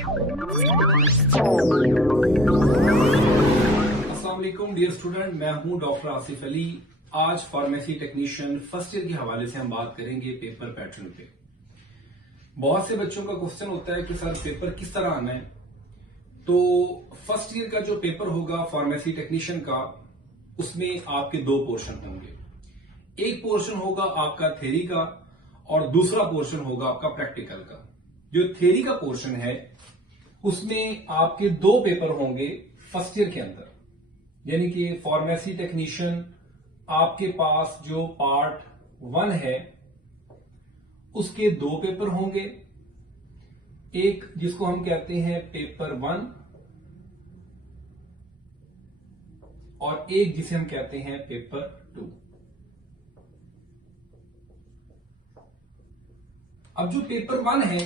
अस्सलाम वालेकुम dear student, मैं हूं डॉक्टर आसिफ अली। आज फार्मेसी टेक्नीशियन फर्स्ट ईयर के हवाले से हम बात करेंगे पेपर पैटर्न पे। बहुत से बच्चों का क्वेश्चन होता है कि सर पेपर किस तरह आना है। तो फर्स्ट ईयर का जो पेपर होगा फार्मेसी टेक्नीशियन का, उसमें आपके दो पोर्शन होंगे। एक पोर्शन होगा आपका थ्योरी का और दूसरा पोर्शन होगा आपका प्रैक्टिकल का। जो थ्योरी का पोर्शन है उसमें आपके दो पेपर होंगे फर्स्ट ईयर के अंदर, यानी कि फार्मेसी टेक्नीशियन आपके पास जो पार्ट 1 है उसके दो पेपर होंगे। एक जिसको हम कहते हैं पेपर 1 और एक जिसे हम कहते हैं पेपर 2। अब जो पेपर 1 है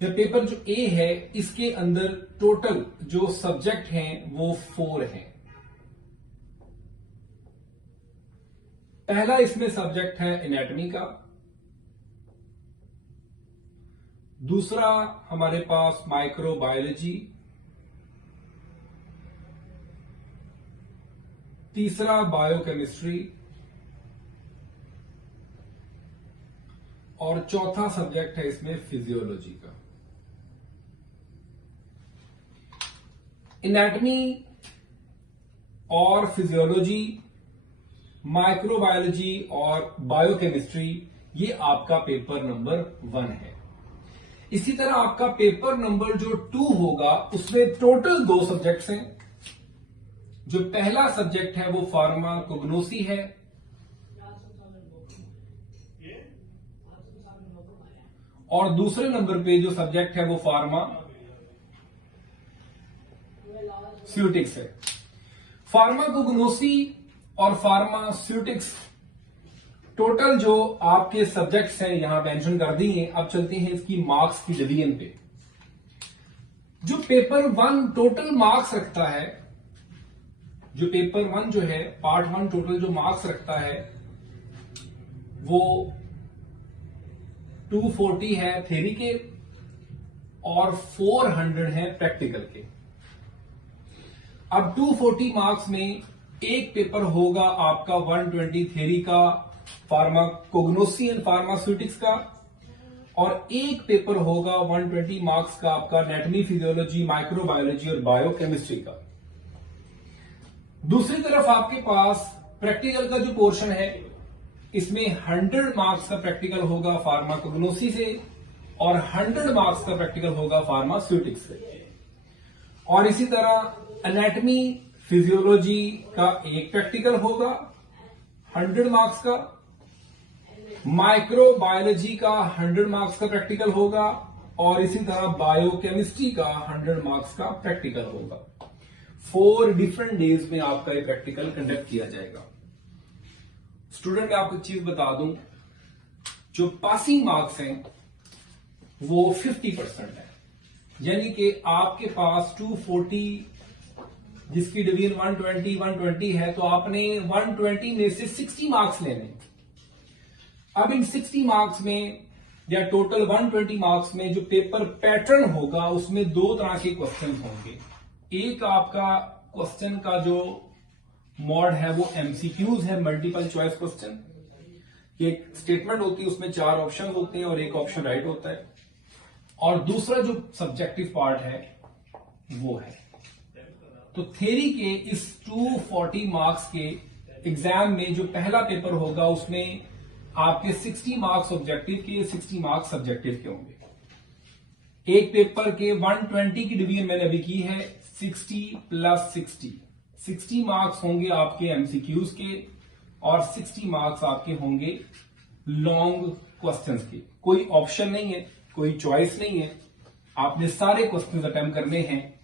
या पेपर जो ए है, इसके अंदर टोटल जो सब्जेक्ट हैं वो 4 हैं। पहला इसमें सब्जेक्ट है एनाटॉमी का, दूसरा हमारे पास माइक्रोबायोलॉजी, तीसरा बायोकेमिस्ट्री और चौथा सब्जेक्ट है इसमें फिजियोलॉजी का। एनाटॉमी और फिजियोलॉजी, माइक्रोबायोलॉजी और बायोकेमिस्ट्री, ये आपका पेपर नंबर 1 है। इसी तरह आपका पेपर नंबर जो 2 होगा उसमें टोटल 2 सब्जेक्ट्स हैं। जो पहला सब्जेक्ट है वो फार्माकोग्नोसी है और दूसरे नंबर पे जो सब्जेक्ट है वो फार्मास्यूटिक्स है। फार्माकोग्नोसी और फार्मास्यूटिक्स टोटल जो आपके सब्जेक्ट्स हैं यहां मेंशन कर दी हैं। अब चलते हैं इसकी मार्क्स की डिवीजन पे। जो पेपर 1 टोटल मार्क्स रखता है, जो पेपर 1 जो है पार्ट 1 टोटल जो मार्क्स रखता है वो 240 है थ्योरी के और 400 है प्रैक्टिकल के। अब 240 मार्क्स में एक पेपर होगा आपका 120 थ्योरी का, फार्माकोग्नोसी एंड फार्मास्यूटिक्स का, और एक पेपर होगा 120 मार्क्स का आपका एनाटॉमी, फिजियोलॉजी, माइक्रोबायोलॉजी और बायोकेमिस्ट्री का। दूसरी तरफ आपके पास प्रैक्टिकल का जो पोर्शन है इसमें 100 मार्क्स का प्रैक्टिकल होगा फार्माकोग्नोसी से और 100 मार्क्स का प्रैक्टिकल होगा फार्मास्यूटिक्स से। और इसी तरह एनाटॉमी, फिजियोलॉजी का एक प्रैक्टिकल होगा 100 मार्क्स का, माइक्रोबायोलॉजी का 100 मार्क्स का प्रैक्टिकल होगा और इसी तरह बायोकेमिस्ट्री का 100 मार्क्स का प्रैक्टिकल होगा। 4 डिफरेंट डेज में आपका ये प्रैक्टिकल कंडक्ट किया जाएगा। स्टूडेंट, मैं आपको एक चीज बता दूं, जो पासिंग मार्क्स हैं वो 50% है, यानी कि आपके पास 240 जिसकी डिवीजन 120 है तो आपने 120 में से 60 मार्क्स लेने। अब इन 60 मार्क्स में या टोटल 120 मार्क्स में जो पेपर पैटर्न होगा उसमें 2 तरह के क्वेश्चन होंगे। एक आपका क्वेश्चन का जो मॉड है वो एमसीक्यूज है, मल्टीपल चॉइस क्वेश्चन। एक स्टेटमेंट होती है, उसमें 4 ऑप्शन होते हैं और एक ऑप्शन राइट होता है। और दूसरा जो सब्जेक्टिव पार्ट है वो है। तो थ्योरी के इस 240 मार्क्स के एग्जाम में जो पहला पेपर होगा उसमें आपके 60 मार्क्स ऑब्जेक्टिव के, 60 मार्क्स सब्जेक्टिव के होंगे। एक पेपर के 120 की डिवीजन मैंने अभी की है, 60 प्लस 60 मार्क्स होंगे आपके एमसीक्यूज के और 60 मार्क्स आपके होंगे लॉन्ग क्वेश्चंस के। कोई ऑप्शन नहीं है, कोई चॉइस नहीं है, आपने सारे क्वेश्चंस अटेम्प्ट करने हैं।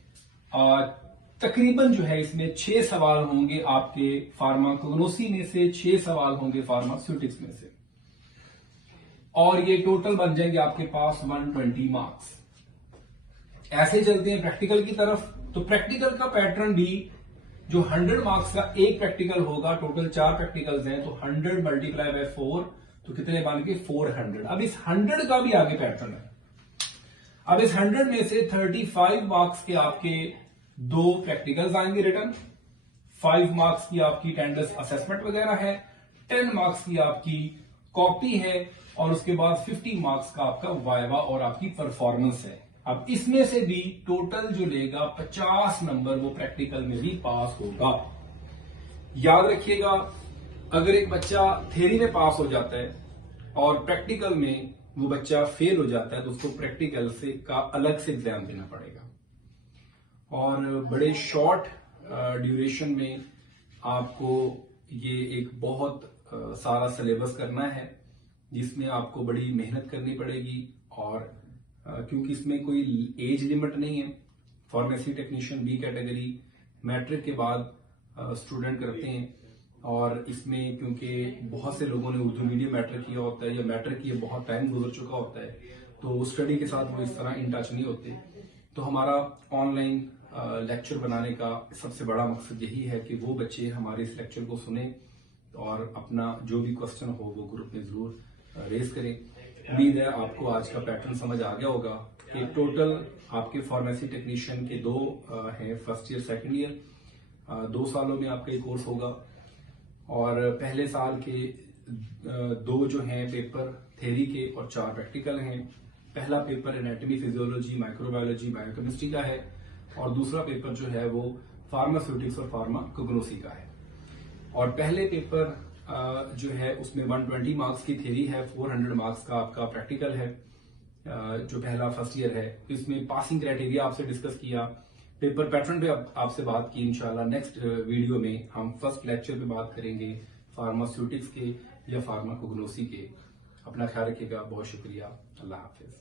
और तकरीबन जो है इसमें 6 सवाल होंगे आपके फार्माकोग्नोसी में से, 6 सवाल होंगे फार्मास्यूटिक्स में से, और ये टोटल बन जाएंगे आपके पास 120 मार्क्स। ऐसे चलते हैं प्रैक्टिकल की तरफ। तो प्रैक्टिकल का पैटर्न भी जो 100 मार्क्स का एक प्रैक्टिकल होगा, टोटल 4 प्रैक्टिकल्स हैं, तो 100 मल्टीप्लाई बाय 4 तो कितने बन गए 400। अब इस 100 का भी आगे पैटर्न है। अब इस 100 में से 35 मार्क्स के आपके 2 प्रैक्टिकल्स आएंगे रिटर्न, 5 मार्क्स की आपकी टेंडर्स असेसमेंट वगैरह है, 10 मार्क्स की आपकी कॉपी है और उसके बाद 50 मार्क्स का आपका वाइवा और आपकी परफॉर्मेंस है। अब इसमें से भी टोटल जो लेगा 50 नंबर वो प्रैक्टिकल में भी पास होगा। याद रखिएगा, अगर एक बच्चा थ्योरी में पास हो जाता है और प्रैक्टिकल में वो बच्चा फेल हो जाता है तो उसको प्रैक्टिकल से का अलग से एग्जाम देना पड़ेगा। और बड़े शॉर्ट ड्यूरेशन में आपको ये एक बहुत सारा सिलेबस करना है जिसमें आपको बड़ी मेहनत करनी पड़ेगी। और क्योंकि इसमें कोई एज लिमिट नहीं है, pharmacy technician B category matric के बाद स्टूडेंट करते हैं। और इसमें क्योंकि बहुत से लोगों ने उर्दू मीडियम मैट्रिक किया होता है या मैट्रिक किए बहुत टाइम गुजर चुका होता है तो स्टडी के साथ वो इस तरह इन टच नहीं होते। तो हमारा ऑनलाइन लेक्चर बनाने का सबसे बड़ा मकसद यही है कि वो बच्चे हमारे इस लेक्चर को सुने और अपना जो भी क्वेश्चन हो वो ग्रुप में जरूर रेज करें। उम्मीद है आपको आज का पैटर्न समझ आ गया होगा कि टोटल आपके फार्मेसी टेक्नीशियन के 2 हैं, फर्स्ट ईयर सेकंड ईयर, 2 सालों में आपका ये कोर्स होगा। और पहले साल के 2 जो हैं पेपर थ्योरी के और 4 प्रैक्टिकल हैं। पहला paper anatomy, physiology, microbiology, biochemistry का है और दूसरा पेपर जो है वो फार्मास्यूटिक्स और फार्माकोग्नोसी का है। और पहले पेपर जो है उसमें 120 मार्क्स की थ्योरी है, 400 मार्क्स का आपका प्रैक्टिकल है। जो पहला फर्स्ट ईयर है इसमें पासिंग क्राइटेरिया आपसे डिस्कस किया, पेपर पैटर्न पे आपसे बात की। इंशाल्लाह नेक्स्ट वीडियो में हम फर्स्ट लेक्चर पे बात करेंगे फार्मास्यूटिक्स के या फार्माकोग्नोसी के। अपना ख्याल रखिएगा, बहुत शुक्रिया, अल्लाह हाफिज।